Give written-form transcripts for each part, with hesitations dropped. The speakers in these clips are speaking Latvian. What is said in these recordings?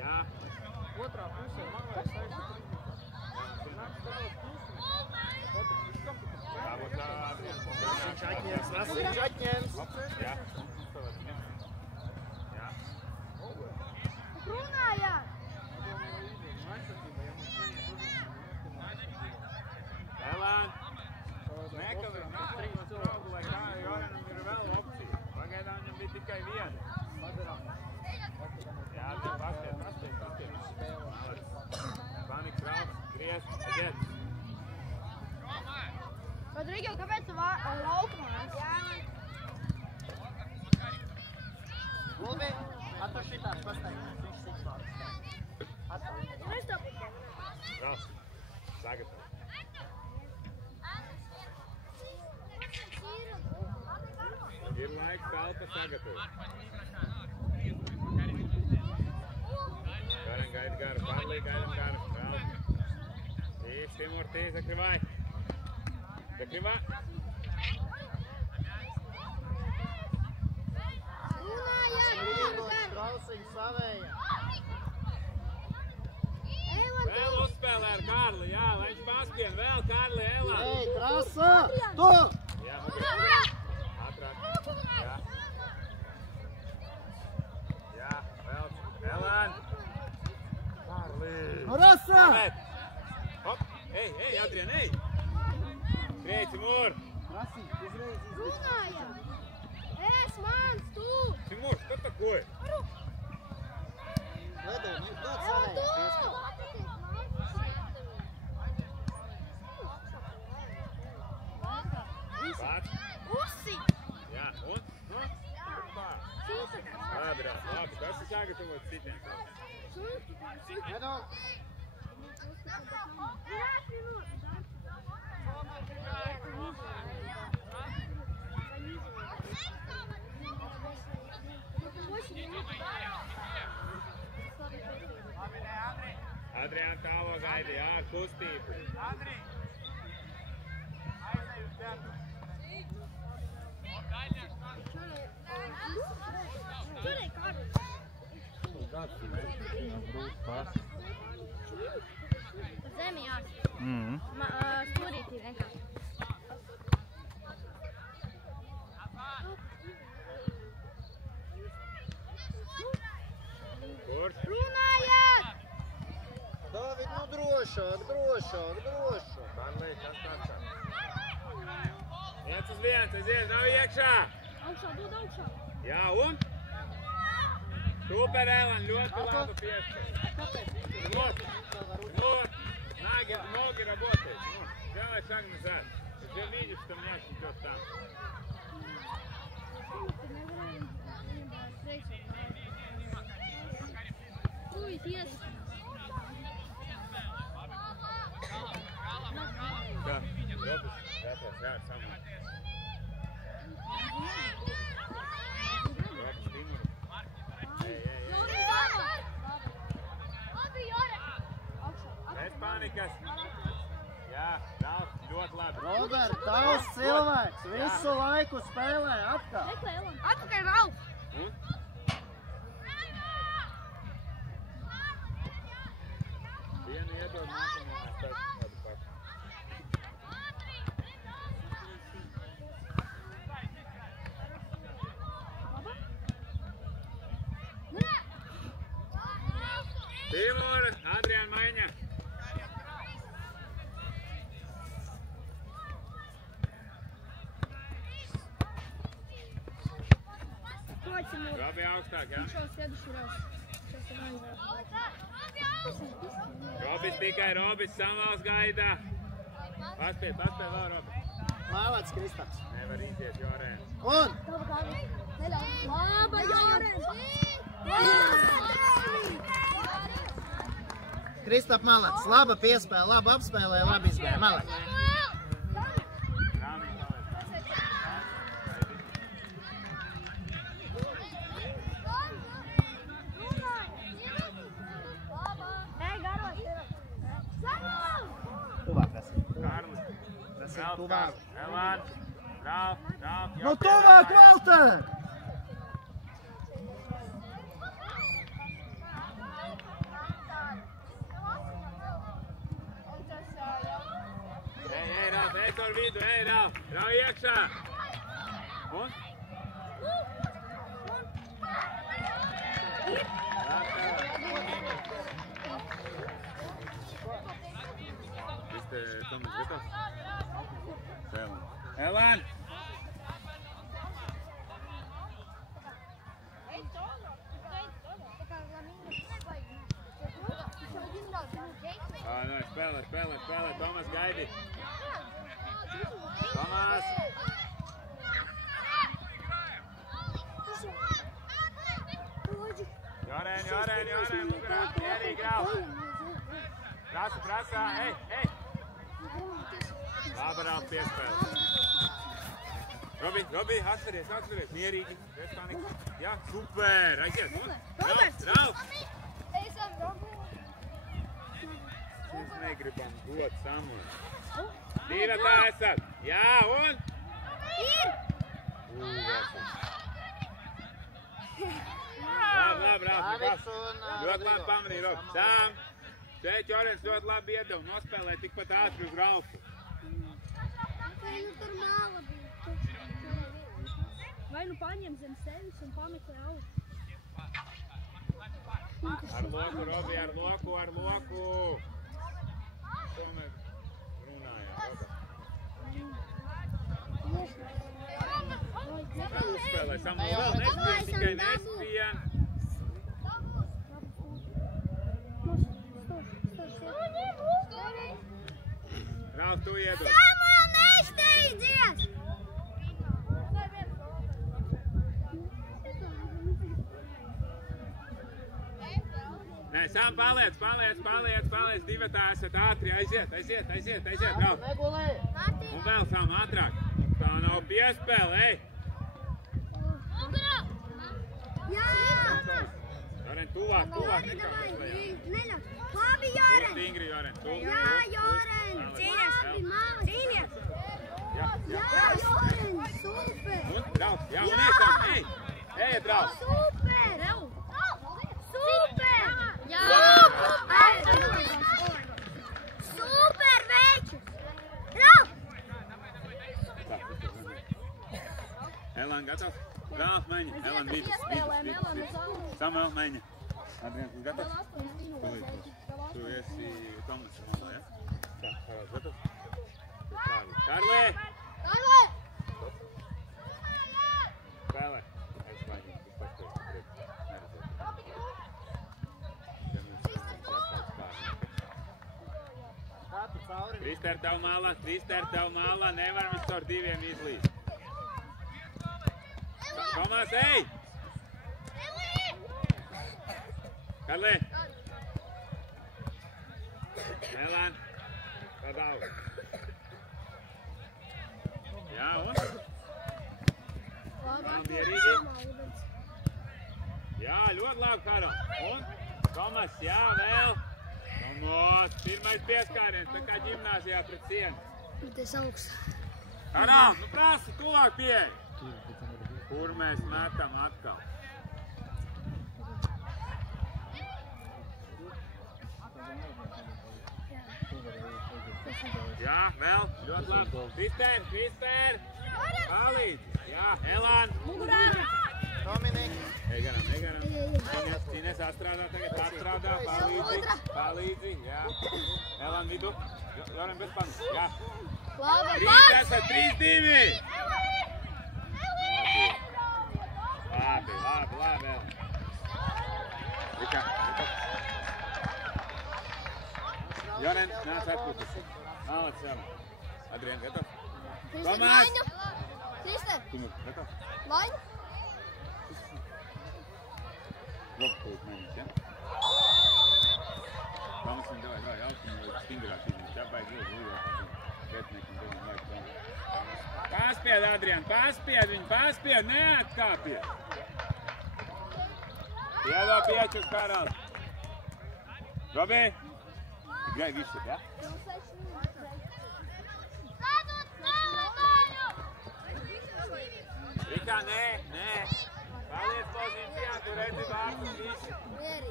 Jā. Otrā pusē man vajag saistīt. Viņš atņems. Jā. Jā. Runājāt! Elēn! Nekavē, trīs draugu, lai kā Joranam ir vēl opcija. Pagaidām viņam bija tikai viena. Jā, tad pastiet. Panika rāva, griez, aiziet. Rodrigo, kāpēc tu laukumā? Gulbi, atver šitās pastaigās, viņš sit vārds. Atver. Brauc, sagatavo. Ir laiks telpa sagatavot. Gaidam garu, Pārlī, gaidam garu. Brauc. Tīs, Timur, tīs, zakrivaj. Zakrivaj. Klausiņ savēja. Vēl uzspēlē ar Kārli, jā, lai viņš paspien. Vēl Kārli, Elā. Ei, krasa! Tu! Jā, ātrāk. Jā. Jā, vēl. Elēn. Kārli. Rasa! Hop, ej, Adrien, ej. Krieci, Mūr. Prasī, uzreiz. Runājāt! Es mans, tu! Timur, что такое? Vedē, dod savēja. Pats. Pusi! Jā, un? Labi, tas ir sagatavot citiem. Vedē. Adrian tālo gaidi, jā, ar kustību. Andri! Aizēj uz teatru! Zemi jās. Stūrītī vienkārši. Kurš? Runājāt! David, nu drošāk. Pārlī, kas tāds? Viens uz viens, aiziet, nav iekšā! Augšā, dod augšā! Jā, un? Super, Elēn, ļoti labi piespēj. Ноги работают. Делай шаг назад. Уже видишь, что мяч идет там. Ui, tiesa! Да, Робиш, да, сам. Робиш, Timur. Bez panikas. Jā, daudz, ļoti labi. Robert, tavs cilvēks visu laiku spēlē atkal. Atpakaļ, Ralf! Un? Vienu iedod, nākamajā mēs tādu pašu. Timur, Adrian maiņa. Labi augstāk, jā? Robis tikai, Robis samals gaida. Paspied vēl, Robis. Mālāts Kristaps. Nevar iziet, Jorēn. Un! Laba, Jorēn! Kristap Mālāts, laba piespēle, laba apspēlē, labi izgāja. Mālāts. Tuvāk. Elān, Ralf, Nu tuvāk, Valter! Ralf, ej caur vidu, ej, Ralf, rauj iekšā. Un? Viss te Tomas gatavs? Elan. Elan! Nē, spēlē, Tomas gaidi. Tomas! Jorēn, mierīgi, Ralf. Prasa, ej! Labi, Ralf, piespēlē. Robi, atveries, mierīgi, bez panikas. Jā, super, aiziet. Ralf! Mēs negribam dot Samuelu. Divi tā esat. Jā, un? Ir! Labi, Ralf. Ļoti labi pamanīja, Rob. Sam, šeit Jorens ļoti labi iedeva. Nospēlē tikpat ātri uz Ralfu. Tur māla bija. Vai nu paņem zem sevis un pameklē augstu? Ar loku, Robi, ar loku. Ko mēs runājam? Uzspēlē, Samuel, vēl nespien, tikai nespien. Ralf, tu iedod. Samuel, nesteidzies! Nē, Sam, paliec, divi tā esat ātri, aiziet, Ralf. Un vēl, Sam, ātrāk. Tā nav piespēle, ej. Jā! Joren, tuvāk, nekā mēs lejām. Labi, Joren! Stingri, Joren, Jā, Joren! Cīnies! Jā, Joren! Super! Un, Ralf, jā, un iesam, ej! Ejiet, Ralf! Super! Jā! Super, večus! Ralf! Elan, gatavs? Ralf, meņa, Elan, vidus. Samuel, meņa. Adrians, tu gatavs? Tu esi Tomas malā, ja? Tā, Karls, gatavs? Karlē! Spēlē! Aizslēgim, tu pašķēri. Krister, tavu malā, nevaram visu ar diviem izlīst. Tomas, ej! Karlē! Elan! Padaudz! Jā, un? Mierīgi? Jā, ļoti labi, Karol. Un? Tomas, jā, vēl. Tomas, pirmais pieskāriens, tā kā ģimnāzijā pret sienu. Tas augsts. Karol, nu prasa, tuvāk pieeja. Kur mēs metam atkal? Jā, vēl, ļoti labi. Krister! Palīdz! Jā, Elan! Dominika! Ej garam. Cīnies atstrādā tagad, palīdzi, jā. Elan vidu, Joren bez panas, jā. Trīs esat, 3-2! Labi, Elan. Vika. Joren, nāc atpūtas. Malac, Elan. Adrien, gatavs? Tomas! Krister! Gatavs? Laņu! Ropkūt mēģināt, ja? Tomas viņu davai augstu, viņu stingrāk izņemt. Jā, baigi ļoti. Pretniekam devim vajag Tomas. Paspied, Adrian, paspied, neatkāpiet! Piedod piečus, Karals! Robi! Gai visu, ja? Vika, nē! Paliec pozīcijā, Tu redzi vārtus visi.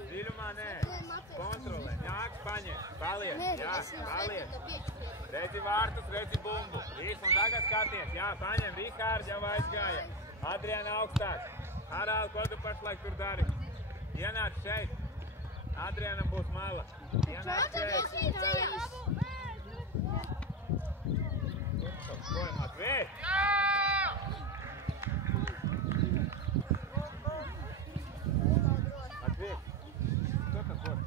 Dziļumā nē. Kontrolē. Nāk, paņem. Paliec. Jā, paliec. Redzi vārtus, redzi bumbu. Viss, un tagad skaties. Jā, paņem. Rikārds jau aizgāja. Adriana augstāk. Harāli, ko tu pašlaik tur dari? Ienāc šeit. Adrianam būs mala. Ienāc šeit. Ko ir Matvej? Matvej, что такое?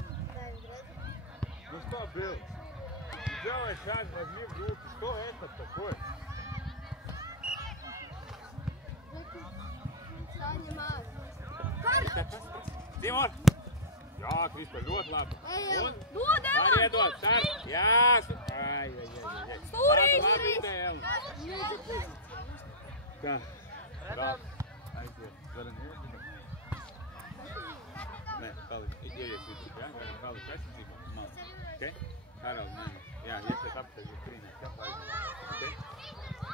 Ну что был? Делай шаг, возьми в руки. Что это такое? Timur! Jā, Kristāl, ļoti labi. Un? Dod, Ela! Var iedot, start! Jā! Ai. Stūrīs! Labi ideja, Ela. Tā. Bravo. Aiziet. Varam iet? Nē, paliek. Ieies vidū, jā? Varam palikt aizsardzīgā. Mal. Ok? Harald, nē. Jā, iesiet apsteidz uz trīnēs, jā? Paliek. Ok?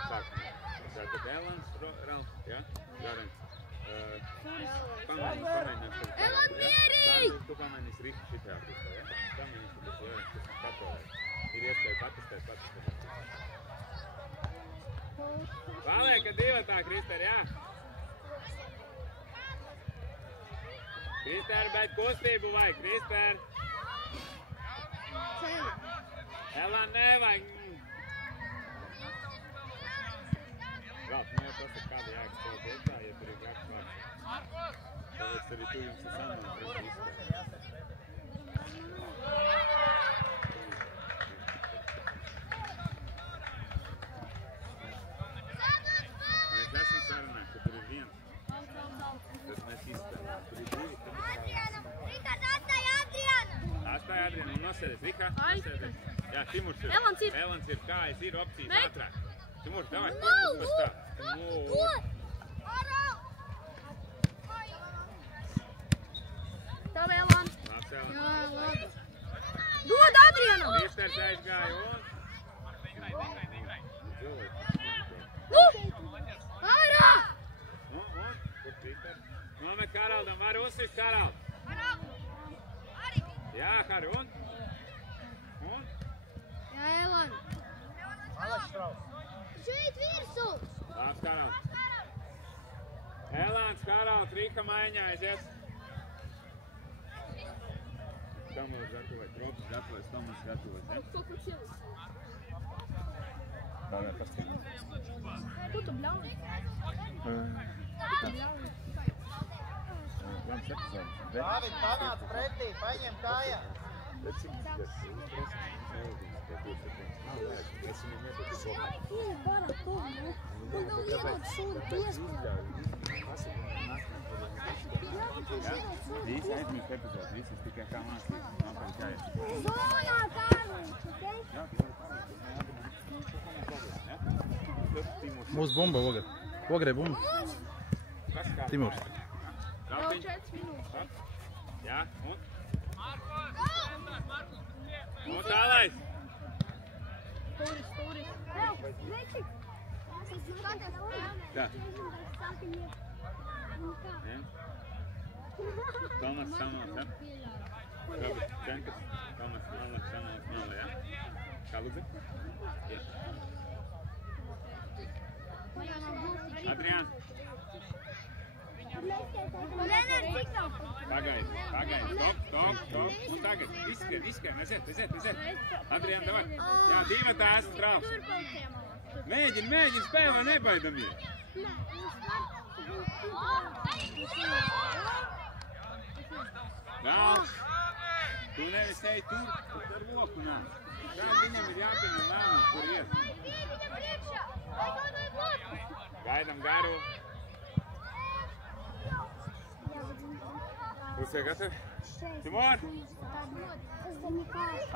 Sākam. Tātad Elans, Ralf, jā? Garants. Pamēģinām tev Elan, mierīgi! Tu pamēģinās riku šitā pusē, ja? Pamēģinās tu būs Elans, kas ir katolē. Ir iespēja patestēt. Palieka divatā, Krister, jā? Krister, bet kustību vajag, Krister! Elan, nevajag! Ralf, nu jau pasaka, kāda jēga spēlēt ietā, ja tur ir graks vārds. Tāpēc arī tu jums ir sanāk, reku izspēlēt. Mēs esam sarunājuši, ka tur ir viens. Tad mēs izspēlējam. Tur ir divi, tad ir kāds. Rikārds, atstāja Adriana! Atstāja Adriana un nosēdies. Rika, nosēdies. Jā, Timurs ir. Elans ir kājas, ir opcijas ātrāk. Timur, давай, корпус поставь. Tev, Elan! Labs, Elan. Jā, labi. Dod Adrianam! Kristers aizgāja un... Nu! Ārā! Un? Kur Kristers? Nomet Haraldam, var uzsist Harald. Jā, Hari, un? Jā, Elan! Malač Strauss. Šeit virsū! Labs, Harald. Elans, Harald, Rika maiņā aizies. Tomas gatavojas, Ropas gatavojas, Tomas gatavojas, ne? Davai, paskatīt. Ko tu bļauji? Viens epizodes. Dāvid, panāc pretī, paņem kājā. Bet cik tas es viņam iedodu soku. Bara to, nu. Un vēl iedod sūdu piespēju. Visi aizmirst epizodes, visi tikai kā mācīt. Nāpēc jāiet. Zonā Kārlis, ok? Jā, Būs bumba ogre. Ogre bumba. Timurs. Vēl 4 minūtes. Jā, un? Un tālais. Stūris. Večik. Tā. Tomas samals, ja? Robert, centrs. Tomas samals, mala, ja? Kā lūdzu? Jā. Adrian. Pagaidi. Stop. Un tagad. Izskrien. Aiziet. Adrian, davai. Jā, divatā esmu trauks. Mēģini, spēj vai nebaidamies. Vēl. Tu nevis ej tur, tu ar roku nāk. Tā viņam ir jāpieņem lēmums, kur iet. Gaidam garu. Jūs ir gatavi? Timur!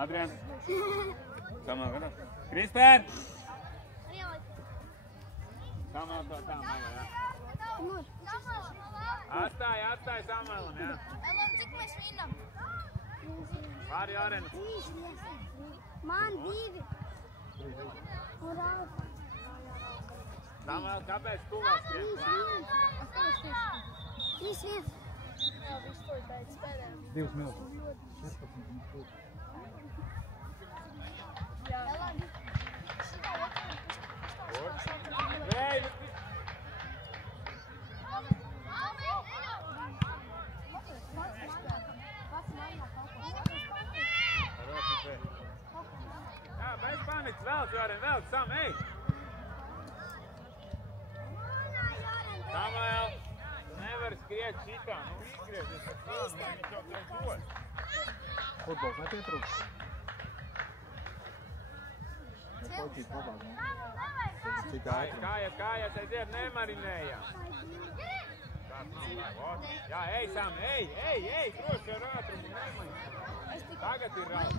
Adrian! Samal gatavi? Krister! Samal to tā mala, jā. Atstāj Samalam, jā. Elan, cik mēs vinam? Pāri arenu. Man 2. Un Ralf. Samal, kāpēc tu vēl skrien? 3-1. 2 minūtes. 16 minūtes. Ej, jā, bez panikas, velc, Joren, velc, Sam, ej! Samuel, tu nevari skriet šitā, nu izgriezies ar Samu, lai viņš jau tev dod. Futbols nepietrūks. Nepalīdz labāk, ne? Cik ātri. Kājas aiziet, nemarinējām. Tāds nav labi. Jā, ej, Sam, ej, droši ar ātrumu, nemarinējām. Tagad ir rauds.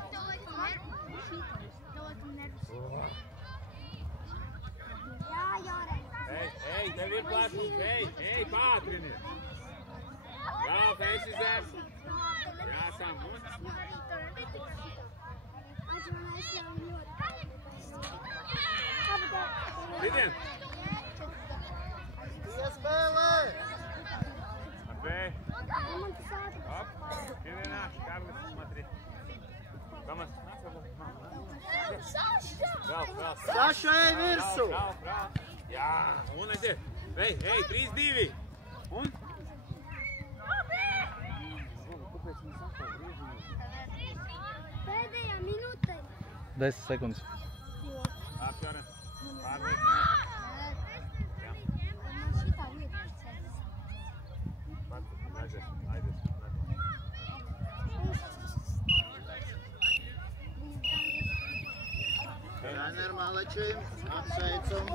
Ej, tev ir platums, ej, pātriniet. Brauc, esi zem. Jā, Sam, Sidien! Iespēlē! Ar B. Op, Sidienā, Karlis, смотри. Tomas, nāc varbūt. Vēl. Saša, ej virsu! Brauc. Jā, un aiziet. Ej, 3-2. Un? Pēdējā minūte. 10 sekundes. Apjāren. Pārlieciniet. Aizies. Trener Malečim, apsveicam!